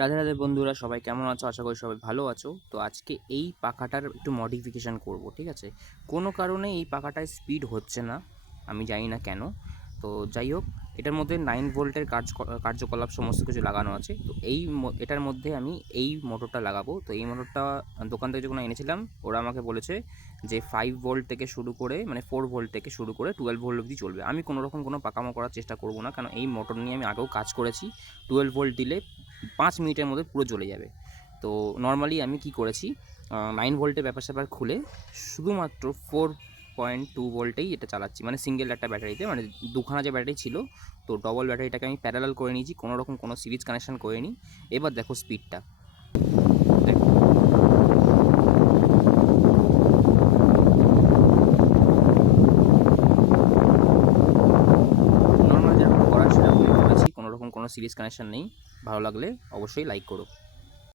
রাধে রাধে বন্ধুরা, সবাই কেমন আছো? আশা করি সবাই ভালো আছো। তো আজকে এই পাখাটার একটু মডিফিকেশান করব, ঠিক আছে? কোনো কারণে এই পাখাটায় স্পিড হচ্ছে না, আমি জানি না কেন। তো যাই হোক, এটার মধ্যে 9 ভোল্টের কার্যকলাপ সমস্ত কিছু লাগানো আছে। তো এটার মধ্যে আমি এই মোটরটা লাগাবো। তো এই মোটরটা দোকান থেকে যখন এনেছিলাম, ওরা আমাকে বলেছে যে 5 ভোল্ট থেকে শুরু করে, মানে 4 ভোল্ট থেকে শুরু করে 12 ভোল্ট অবধি চলবে। আমি কোনো রকম কোনো পাকামো করার চেষ্টা করব না, কারণ এই মোটর নিয়ে আমি আগেও কাজ করেছি। 12 ভোল্ট দিলে 5 মিনিটের মধ্যে পুরো জ্বলে যাবে। তো নর্মালি আমি কি করেছি, 9 ভোল্টের ব্যাপার-স্যাপার খুলে শুধুমাত্র 4.2 ভোল্টেই এটা চালাচ্ছি, মানে সিঙ্গেল একটা ব্যাটারিতে, মানে দুখানা যে ব্যাটারি ছিল, তো ডবল ব্যাটারিটাকে আমি প্যারালাল করে নিয়েছি, কোনো রকম কোনো সিরিজ কানেকশন করিনি। এবার দেখো স্পিডটা, দেখো। নর্মাল যেরকম করার সেরকমই করেছি, কোনো রকম কোনো সিরিজ কানেকশন নেই। ভালো লাগলে অবশ্যই লাইক করো।